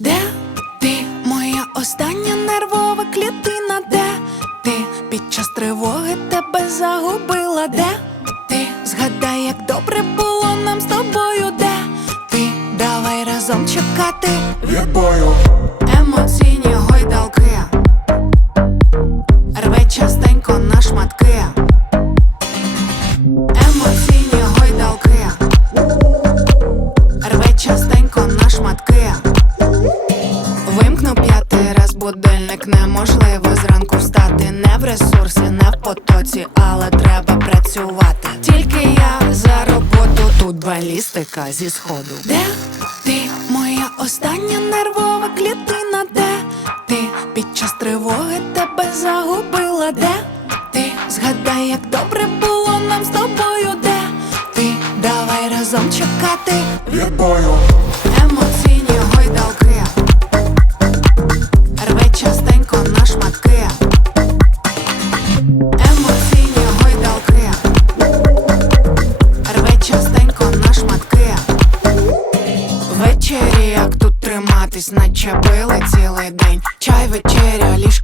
Де ти, моя остання нервова клітина? Де ти під час тривоги тебе загубила? Де ти згадай, як добре було нам з тобою? Де ти давай разом чекати відбою, емоційні роботу, зі сходу. Де ти, моя остання нервова клітина? Де ти під час тривоги тебе загубила? Де ти згадай, як добре було нам з тобою? Де ти давай разом чекати відбою,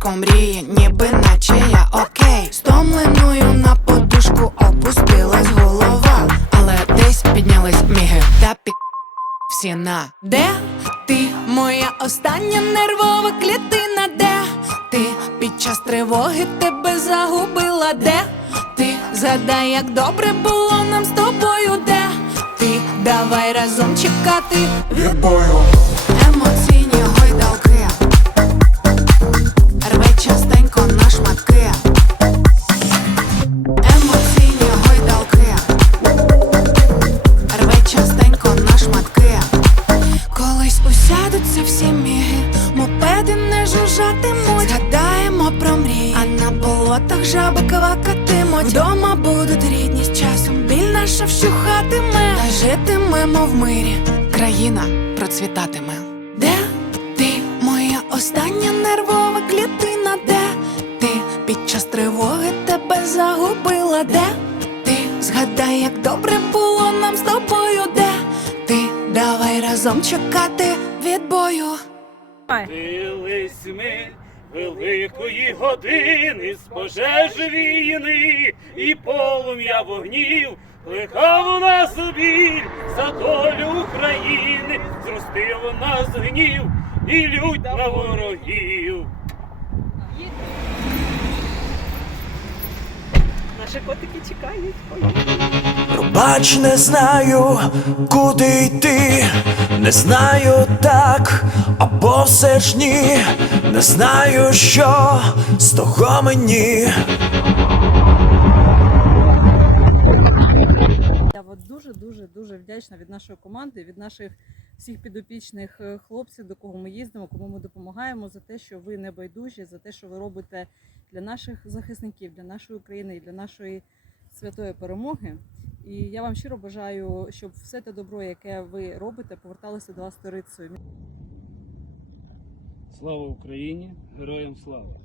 ліжко мрії, ніби наче я окей. Стомленою на подушку опустилась голова, але десь піднялись міги та пі всі на де ти, моя остання нервова клітина? Де ти під час тривоги тебе загубила? Де ти згадай, як добре було нам з тобою? Де ти давай разом чекати відбою, жаби квакатимуть. Вдома будуть рідні з часом, біль наша вщухатиме. Та житимемо в мирі, країна процвітатиме. Де ти, моя остання нервова клітина? Де ти під час тривоги тебе загубила? Де ти згадай, як добре було нам з тобою? Де ти давай разом чекати відбою. Бились ми великої години з пожеж війни і полум'я вогнів, лиха нас біль за долю України, зростив нас гнів і лють на ворогів. Наші котики чекають. Пробач, не знаю, куди йти, не знаю так, або все ж ні, не знаю, що з того мені. Я от дуже дуже дуже вдячна від нашої команди, від наших всіх підопічних е, хлопців, до кого ми їздимо, кому ми допомагаємо за те, що ви не байдужі, за те, що ви робите для наших захисників, для нашої України і для нашої святої перемоги. І я вам щиро бажаю, щоб все те добро, яке ви робите, поверталося до вас сторицею. Слава Україні, героям слава!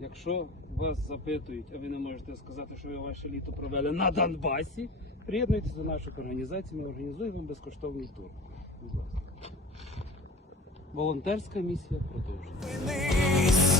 Якщо вас запитують, а ви не можете сказати, що ви ваше літо провели на Донбасі, приєднуйтесь до нашої організації, ми організуємо безкоштовний тур. Будь ласка. Волонтерська місія продовжується.